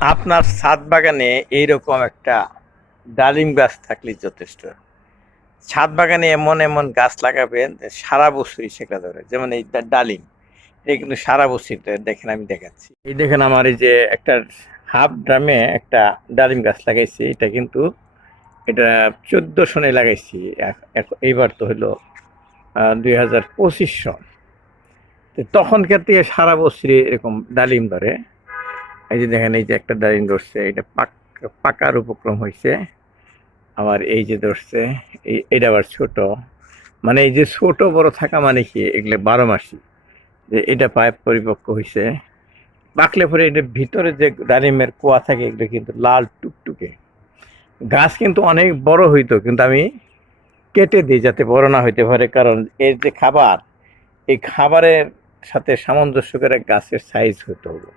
আপনার ছাদ বাগানে এইরকম একটা ডালিম গাছ থাকলে যথেষ্ট। ছাদ বাগানে এমন এমন গাছ লাগাবেন যে সারা বছরই সেটা ধরে, যেমন এই ডালিম, এটা কিন্তু সারা বছরই ধরে। দেখেন, আমি দেখাচ্ছি। এই দেখেন, আমার এই যে একটা হাফ ড্রামে একটা ডালিম গাছ লাগাইছি। এটা কিন্তু এটা 14 সনে লাগাইছি। এইবার তো হলো 2025 সন। তো তখনকার থেকে সারা বছরই এরকম ডালিম ধরে। এই যে দেখেন, এই যে একটা ডালিম ধরছে, এটা পাকার উপক্রম হয়েছে। আবার এই যে ধরছে, এটা আবার ছোট। মানে এই যে ছোট বড় থাকা মানে কি, এগুলো 12 মাসি। যে এটা পাইপ পরিপক্ক হয়েছে, পাকলে পরে এটা ভিতরে যে ডালিমের কোয়া থাকে, এগুলো কিন্তু লাল টুকটুকে। গাছ কিন্তু অনেক বড় হইতো, কিন্তু আমি কেটে দিই যাতে বড় না হইতে পারে, কারণ এর যে খাবার, এই খাবারের সাথে সামঞ্জস্য করে গাছের সাইজ হতে হবে।